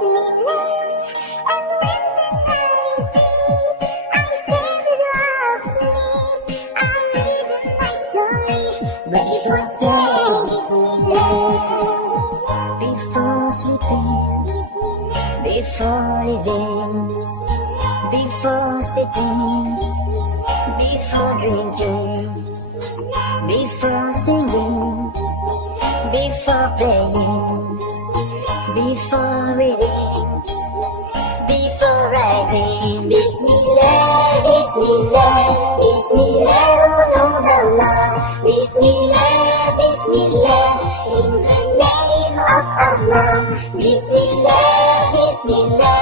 Bismillah. And when the night is deep, I say the dua of sleep. I read a nice story, but it was said Bismillah. Before sleeping, before living, before sitting, before drinking, before singing, before playing, before reading, before writing. Bismillah, Bismillah, Bismillah, oh Lord Allah. Bismillah, Bismillah, in the name of Allah. Bismillah, Bismillah,